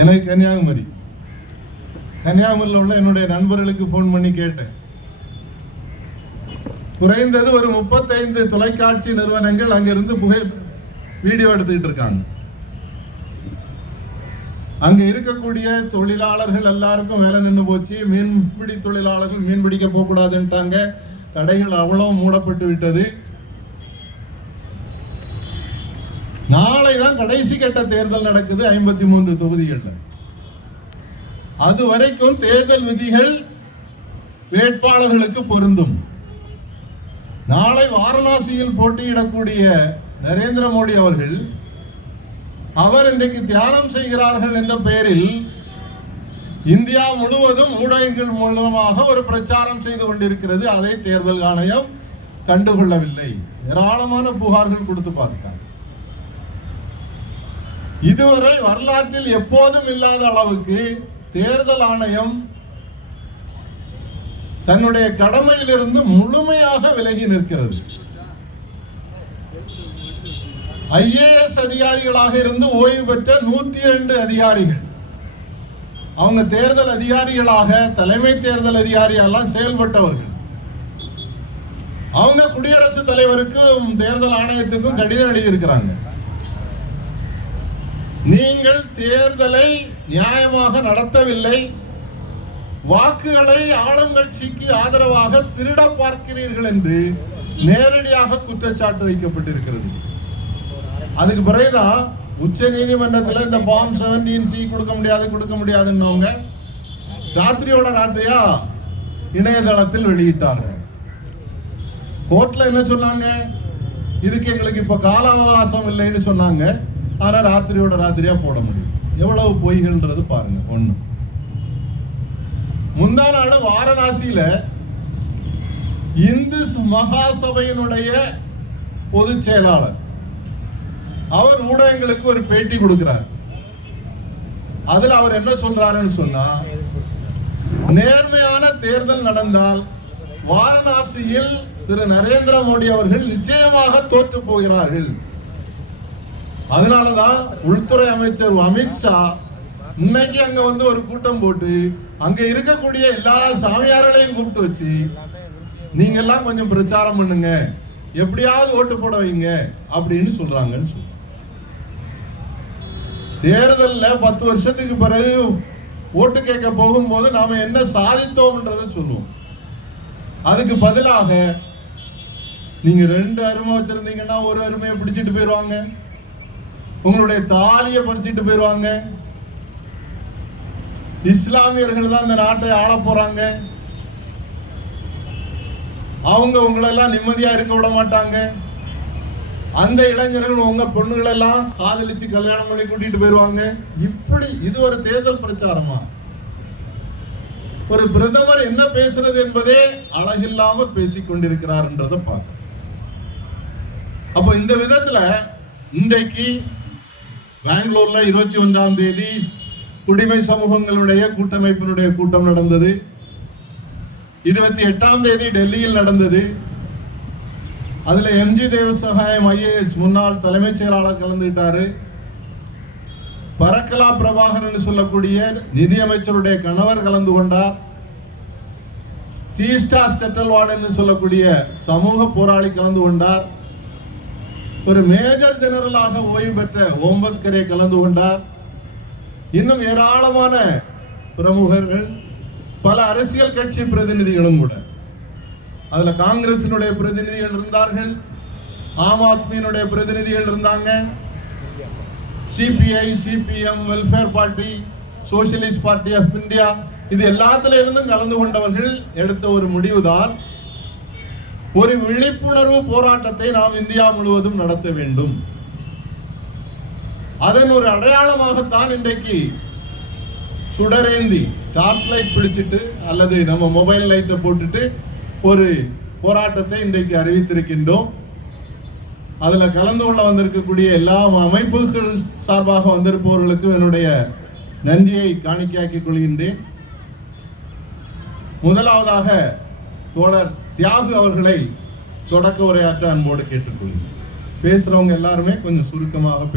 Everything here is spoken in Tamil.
எனக்கு கன்னியாகுமரி. கன்னியாகுமரியில் உள்ள என்னுடைய நண்பர்களுக்கு ஃபோன் பண்ணி கேட்டேன். குறைந்தது ஒரு முப்பத்தைந்து தொலைக்காட்சி நிறுவனங்கள் அங்கிருந்து புகை வீடியோ எடுத்துக்கிட்டு இருக்காங்க. அங்க இருக்கக்கூடிய தொழிலாளர்கள் எல்லாருக்கும் வேலை நின்று போச்சு. மீன்பிடி தொழிலாளர்கள் மீன் பிடிக்க போகக்கூடாதுன்ட்டாங்க. கடைகள் அவ்வளவு மூடப்பட்டு விட்டது. நாளை தான் கடைசி கட்ட தேர்தல் நடக்குது ஐம்பத்தி மூன்று தொகுதிகளில். அது வரைக்கும் தேர்தல் விதிகள் வேட்பாளர்களுக்கு பொருந்தும். நாளை வாரணாசியில் போட்டியிடக்கூடிய நரேந்திர மோடி அவர்கள் அவர் இன்றைக்கு தியானம் செய்கிறார்கள் என்ற பெயரில் இந்தியா முழுவதும் ஊடகங்கள் மூலமாக ஒரு பிரச்சாரம் செய்து கொண்டிருக்கிறது. அதை தேர்தல் ஆணையம் கண்டுகொள்ளவில்லை. ஏராளமான புகார்கள் கொடுத்து பார்த்தார் இதுவரை வரலாற்றில் எப்போதும் இல்லாத அளவுக்கு தேர்தல் ஆணையம் தன்னுடைய கடமையிலிருந்து முழுமையாக விலகி நிற்கிறது. ஐஏஎஸ் அதிகாரிகளாக இருந்து ஓய்வு பெற்ற நூற்றி இரண்டு அதிகாரிகள். அவங்க தேர்தல் அதிகாரிகளாக தலைமை தேர்தல் அதிகாரியெல்லாம் செயல்பட்டவர்கள். அவங்க குடியரசுத் தலைவருக்கும் தேர்தல் ஆணையத்துக்கும் கடிதம் எழுதியிருக்கிறாங்க. நீங்கள் தேர்தலை நியாயமாக நடத்தவில்லை. வாக்குகளை ஆளுங்கட்சிக்கு ஆதரவாக திருட பார்க்கிறீர்கள் என்று நேரடியாக குற்றச்சாட்டு வைக்கப்பட்டிருக்கிறது. அதுக்கு பிறகுதான் உச்ச நீதிமன்றத்தில் இந்த ஃபார்ம் செவன்டீன் சி கொடுக்க முடியாது கொடுக்க முடியாதுன்னவங்க ராத்திரியோட ராத்திரியா இணையதளத்தில் வெளியிட்டார்கள். கோர்ட்ல என்ன சொன்னாங்க? இதுக்கு எங்களுக்கு இப்ப கால அவகாசம் இல்லைன்னு சொன்னாங்க. ஆனால் ராத்திரியோட ராத்திரியா போட முடியும். எவ்வளவு பொய்கள்ன்றது பாருங்க ஒண்ணு. முந்தா நாள் வாரணாசியில இந்து மகாசபையினுடைய பொதுச் செயலாளர். அவர் ஊடகங்களுக்கு ஒரு பேட்டி கொடுக்கிறார். அதுல அவர் என்ன சொல்றாருன்னு சொன்னா நேர்மையான தேர்தல் நடந்தால் வாரணாசியில் திரு. நரேந்திர மோடி அவர்கள் நிச்சயமாக தோற்று போகிறார்கள். அதனால தான் உள்துறை அமைச்சர் அமித்ஷா இன்னைக்கு அங்க வந்து ஒரு கூட்டம் போட்டு அங்க இருக்கக்கூடிய எல்லா சாமியார்களையும் கூப்பிட்டு வச்சு நீங்க எல்லாம் கொஞ்சம் பிரச்சாரம் பண்ணுங்க. எப்படியாவது ஓட்டு போட வைங்க அப்படின்னு சொல்றாங்கன்னு சொல்லி தேர்தலில் பத்து வருஷத்துக்கு பிறகு ஓட்டு கேட்க போகும்போது நாம என்ன சாதித்தோம்ன்றத சொல்லுவோம். அதுக்கு பதிலாக நீங்க ரெண்டு அருமை வச்சிருந்தீங்கன்னா ஒரு அருமையை பிடிச்சிட்டு போயிடுவாங்க உங்களுடைய தாலியை பறிச்சிட்டு போயிடுவாங்க. இஸ்லாமியர்கள் தான் இந்த நாட்டை ஆள போறாங்க. அவங்க உங்களெல்லாம் நிம்மதியா இருக்க விட மாட்டாங்க. அந்த இளைஞர்கள் உங்க பொண்ணுகளை எல்லாம் காதலிச்சு கல்யாணம் பண்ணி கூட்டிட்டு போயிருவாங்க இப்படி இது ஒரு தேர்தல் பிரச்சாரமா? ஒரு பிரதமர் என்ன பேசுறது என்பதே அழகில்லாமல் பேசிக் கொண்டிருக்கிறார்ன்றதை பார்க்க அப்போ இந்த விதத்துல இன்றைக்கு பெங்களூர்ல இருபத்தி ஒன்றாம் தேதி குடிமை சமூகங்களுடைய கூட்டமைப்பினுடைய கூட்டம் நடந்தது. இருபத்தி எட்டாம் தேதி டெல்லியில் நடந்தது. அதுல எம்ஜி தேவசகாயம் ஐஏஎஸ் முன்னாள் தலைமைச் செயலாளர் கலந்துகிட்டாரு. பரக்கலா பிரபாகரன் சொல்லக்கூடிய நிதியமைச்சருடைய கணவர் கலந்து கொண்டார். தீஸ்டா ஸ்டெட்டல்வார்டன் சொல்லக்கூடிய சமூக போராளி கலந்து கொண்டார். ஒரு மேஜர் ஜெனரலாக ஓய்வு பெற்ற ஓம்பத்கரே கலந்து கொண்டார். இன்னும் ஏராளமான பிரமுகர்கள் பல அரசியல் கட்சி பிரதிநிதிகளும் கூட. அதுல காங்கிரசினுடைய பிரதிநிதிகள் இருந்தார்கள் ஆம் ஆத்மியினுடைய பிரதிநிதிகள் இருந்தாங்க. CPI CPM welfare party socialist party of India இது எல்லாத்துல இருந்தும் கலந்து கொண்டவர்கள் எடுத்த ஒரு முடிவுதான். ஒரு விழிப்புணர்வு போராட்டத்தை நாம் இந்தியா முழுவதும் நடத்த வேண்டும். அதன் ஒரு அடையாளமாகத்தான் இன்றைக்கு சுடரேந்தி டார்ச் லைட் பிடிச்சிட்டு அல்லது நம்ம மொபைல் லைட்டை போட்டுட்டு ஒரு போராட்டத்தை இன்றைக்கு அறிவித்திருக்கின்றோம். அதில் கலந்து கொள்ள வந்திருக்கக்கூடிய எல்லா அமைப்புகள் சார்பாக வந்திருப்பவர்களுக்கும் என்னுடைய நன்றியை காணிக்கையாக்கிக் கொள்கின்றேன். முதலாவதாக தோழர் தியாகு அவர்களை தொடக்க உரையாற்ற அன்போடு கேட்டுக்கொள்கிறேன். பேசுறவங்க எல்லாருமே கொஞ்சம் சுருக்கமாக பேச